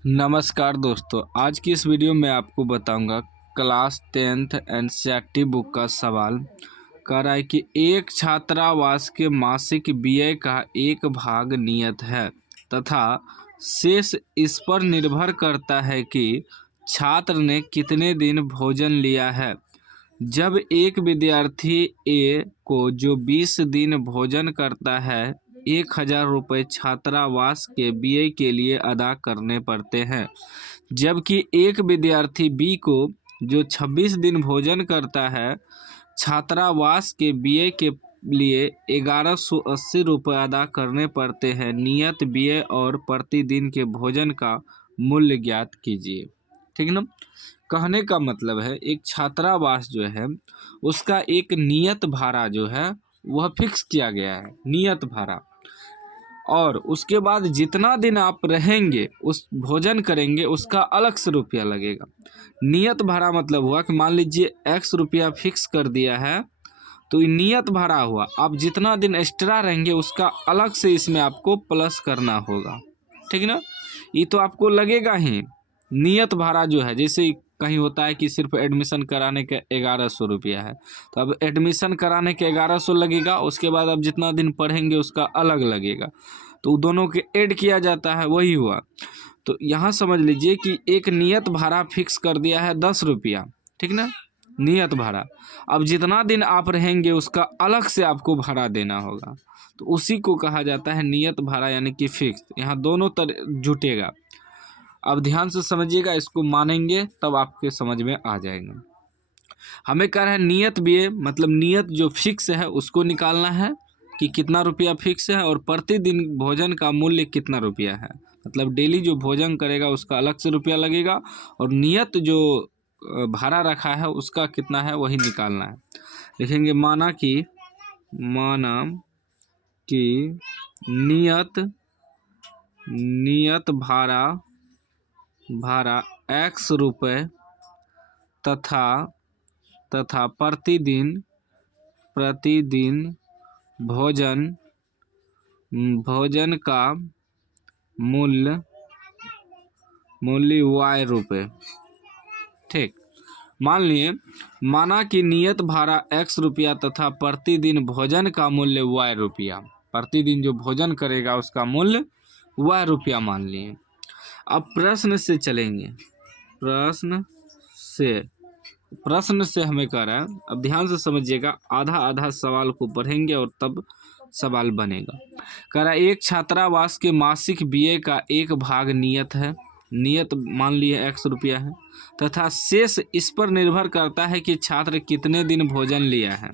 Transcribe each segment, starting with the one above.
नमस्कार दोस्तों, आज की इस वीडियो में आपको बताऊंगा क्लास 10th एनसीईआरटी बुक का सवाल। कह रहा है कि एक छात्रावास के मासिक व्यय का एक भाग नियत है तथा शेष इस पर निर्भर करता है कि छात्र ने कितने दिन भोजन लिया है। जब एक विद्यार्थी ए को जो 20 दिन भोजन करता है 1000 रुपये छात्रावास के व्यय के लिए अदा करने पड़ते हैं, जबकि एक विद्यार्थी बी को जो 26 दिन भोजन करता है छात्रावास के व्यय के लिए 1180 रुपये अदा करने पड़ते हैं। नियत व्यय और प्रतिदिन के भोजन का मूल्य ज्ञात कीजिए। ठीक ना। कहने का मतलब है एक छात्रावास जो है उसका एक नियत भाड़ा जो है वह फिक्स किया गया है, नियत भाड़ा। और उसके बाद जितना दिन आप रहेंगे उस भोजन करेंगे उसका अलग से रुपया लगेगा। नियत भाड़ा मतलब हुआ कि मान लीजिए x रुपया फिक्स कर दिया है तो ये नियत भाड़ा हुआ। आप जितना दिन एक्स्ट्रा रहेंगे उसका अलग से इसमें आपको प्लस करना होगा। ठीक ना। ये तो आपको लगेगा ही। नियत भाड़ा जो है, जैसे कहीं होता है कि सिर्फ एडमिशन कराने के 1100 रुपया है, तो अब एडमिशन कराने के 1100 लगेगा, उसके बाद आप जितना दिन पढ़ेंगे उसका अलग लगेगा, तो दोनों के ऐड किया जाता है, वही हुआ। तो यहाँ समझ लीजिए कि एक नियत भाड़ा फिक्स कर दिया है 10 रुपया। ठीक ना, नियत भाड़ा। अब जितना दिन आप रहेंगे उसका अलग से आपको भाड़ा देना होगा, तो उसी को कहा जाता है नियत भाड़ा, यानी कि फिक्स। यहाँ दोनों तरह जुटेगा। अब ध्यान से समझिएगा, इसको मानेंगे तब आपके समझ में आ जाएगा। हमें कह रहा है नियत व्यय मतलब नियत जो फिक्स है उसको निकालना है कि कितना रुपया फिक्स है, और प्रतिदिन भोजन का मूल्य कितना रुपया है, मतलब डेली जो भोजन करेगा उसका अलग से रुपया लगेगा, और नियत जो भाड़ा रखा है उसका कितना है वही निकालना है। लिखेंगे माना कि नियत भाड़ा x रुपये तथा प्रतिदिन भोजन का मूल्य y रुपये। ठीक, माना कि नियत भाड़ा x रुपया तथा प्रतिदिन भोजन का मूल्य y रुपया। प्रतिदिन जो भोजन करेगा उसका मूल्य y रुपया मान लिए। अब प्रश्न से चलेंगे। प्रश्न से हमें कह रहा है, अब ध्यान से समझिएगा, आधा आधा सवाल को पढ़ेंगे और तब सवाल बनेगा। कह रहा है एक छात्रावास के मासिक व्यय का एक भाग नियत है, नियत मान लिए x रुपया है, तथा शेष इस पर निर्भर करता है कि छात्र कितने दिन भोजन लिया है।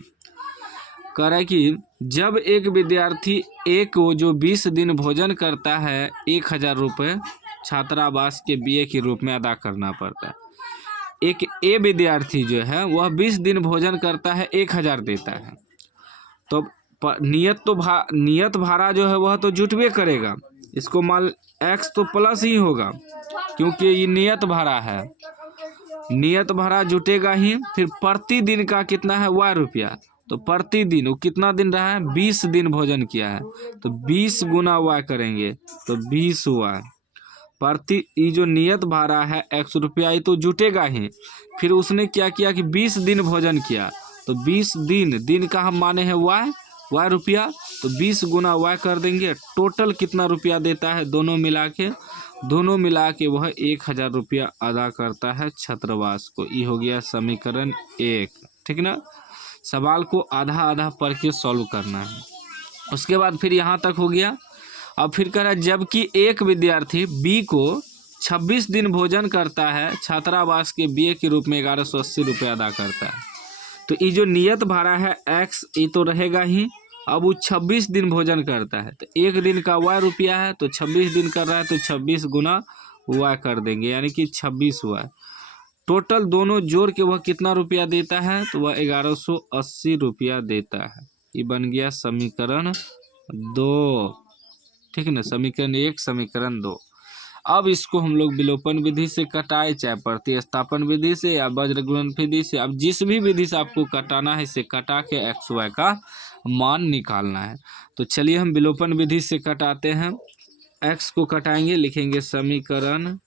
कह रहा है कि जब एक विद्यार्थी एक को जो 20 दिन भोजन करता है 1000 रुपये छात्रावास के व्यय के रूप में अदा करना पड़ता है। एक ए विद्यार्थी जो है वह 20 दिन भोजन करता है 1000 देता है, तो नियत भाड़ा जो है वह तो जुटवे करेगा। इसको मान x तो प्लस ही होगा क्योंकि ये नियत भाड़ा है, नियत भाड़ा जुटेगा ही। फिर प्रतिदिन का कितना है y रुपया, तो प्रतिदिन वो कितना दिन रहा है 20 दिन भोजन किया है, तो 20 गुना y करेंगे तो 20y। ये जो नियत भाड़ा है x रुपया ये तो जुटेगा ही। फिर उसने क्या किया कि 20 दिन भोजन किया, तो 20 दिन का हम माने हैं y रुपया, तो 20 गुना y कर देंगे। टोटल कितना रुपया देता है दोनों मिला के वह 1000 रुपया अदा करता है छात्रावास को। ये हो गया समीकरण 1। ठीक ना। सवाल को आधा आधा पढ़ के सॉल्व करना है। उसके बाद फिर यहाँ तक हो गया। अब फिर कह रहा है जबकि एक विद्यार्थी बी को 26 दिन भोजन करता है छात्रावास के व्यय के रूप में 1180 रुपये अदा करता है, तो ये जो नियत भाड़ा है x ये तो रहेगा ही। अब वो 26 दिन भोजन करता है तो एक दिन का y रुपया है, तो 26 दिन कर रहा है तो 26 गुना y कर देंगे, यानी कि 26y। टोटल दोनों जोड़ के वह कितना रुपया देता है, तो वह 1180 रुपया देता है। ये बन गया समीकरण 2। ठीक है ना, समीकरण 1 समीकरण 2। अब इसको हम लोग विलोपन विधि से कटाए, चाहे प्रतिस्थापन विधि से या वज्रगुणन विधि से, अब जिस भी विधि से आपको कटाना है इसे कटा के एक्स वाई का मान निकालना है। तो चलिए हम विलोपन विधि से कटाते हैं। एक्स को कटाएंगे, लिखेंगे समीकरण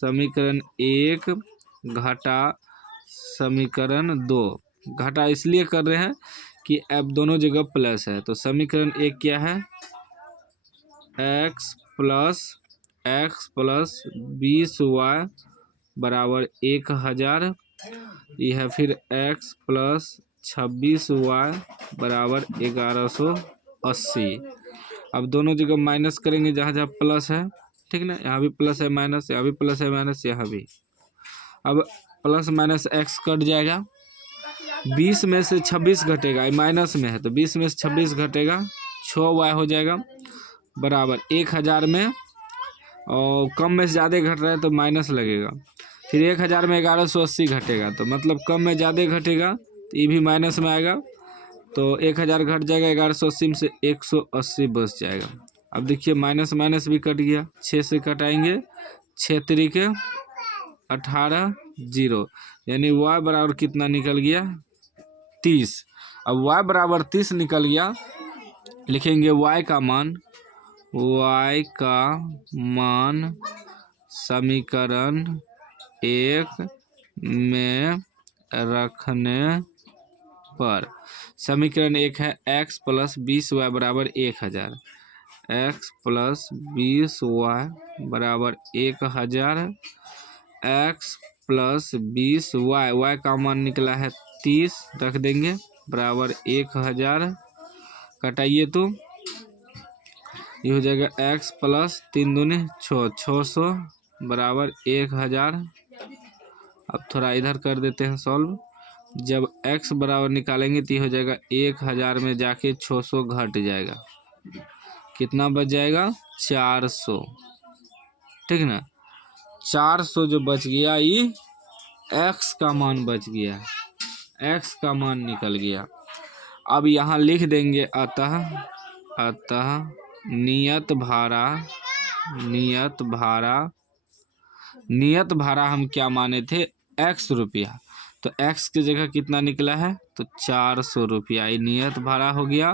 समीकरण 1 घटा समीकरण 2। घटा इसलिए कर रहे हैं कि अब दोनों जगह प्लस है, तो समीकरण 1 क्या है, x प्लस 20y बराबर 1000। यह है फिर x प्लस 26y बराबर 1180। अब दोनों जगह माइनस करेंगे जहाँ जहाँ प्लस है, ठीक ना। यहाँ भी प्लस है माइनस, यहाँ भी प्लस है माइनस, यहाँ भी। अब प्लस माइनस x कट जाएगा, 20 में से 26 घटेगा, ये माइनस में है तो 20 में से 26 घटेगा, 6y हो जाएगा बराबर 1000 में, और कम में से ज़्यादा घट रहा है तो माइनस लगेगा। फिर 1000 में 1180 घटेगा, तो मतलब कम में ज़्यादा घटेगा तो ये भी माइनस में आएगा, तो 1000 घट जाएगा, 1180 में से 180 बच जाएगा। अब देखिए माइनस माइनस भी कट गया, 6 से कटाएंगे, 6 त्रिके 18 0, यानी y बराबर कितना निकल गया, 30। अब y बराबर 30 निकल गया, लिखेंगे y का मान समीकरण 1 में रखने पर, समीकरण 1 है x प्लस 20y बराबर 1000, x प्लस 20y बराबर 1000, x प्लस 20y, y का मान निकला है 30, रख देंगे बराबर 1000, कटाइए तो ये हो जाएगा x प्लस 3 दूनी 600 बराबर 1000। अब थोड़ा इधर कर देते हैं सॉल्व, जब x बराबर निकालेंगे तो ये हो जाएगा 1000 में जाके 600 घट जाएगा, कितना बच जाएगा, 400, ठीक ना। 400 जो बच गया ये x का मान बच गया, x का मान निकल गया। अब यहाँ लिख देंगे अतः नियत भाड़ा हम क्या माने थे, x रुपया, तो x की जगह कितना निकला है, तो 400 रुपया, ये नियत भाड़ा हो गया।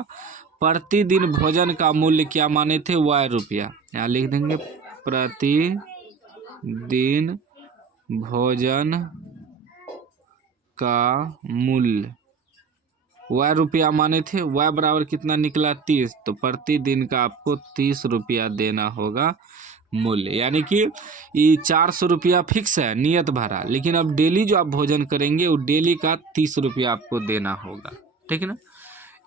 प्रतिदिन भोजन का मूल्य क्या माने थे, y रुपया, यहाँ लिख देंगे प्रतिदिन भोजन का मूल्य y रुपया माने थे, y बराबर कितना निकला, 30, तो प्रतिदिन का आपको 30 रुपया देना होगा मूल्य, यानी कि ये 400 रुपया फिक्स है नियत भाड़ा, लेकिन अब डेली जो आप भोजन करेंगे वो डेली का 30 रुपया आपको देना होगा, ठीक है ना।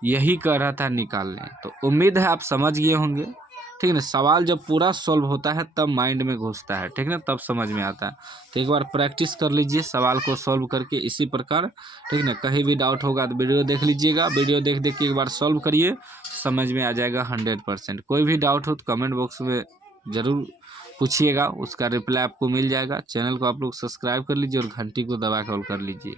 यही कह रहा था निकालने, तो उम्मीद है आप समझ गए होंगे, ठीक है ना। सवाल जब पूरा सॉल्व होता है तब माइंड में घुसता है, ठीक है ना, तब समझ में आता है। तो एक बार प्रैक्टिस कर लीजिए सवाल को सॉल्व करके इसी प्रकार, ठीक है ना। कहीं भी डाउट होगा तो वीडियो देख लीजिएगा, वीडियो देख के एक बार सॉल्व करिए, समझ में आ जाएगा 100%। कोई भी डाउट हो तो कमेंट बॉक्स में ज़रूर पूछिएगा, उसका रिप्लाई आपको मिल जाएगा। चैनल को आप लोग सब्सक्राइब कर लीजिए और घंटी को दबा कर ऑल कर लीजिए।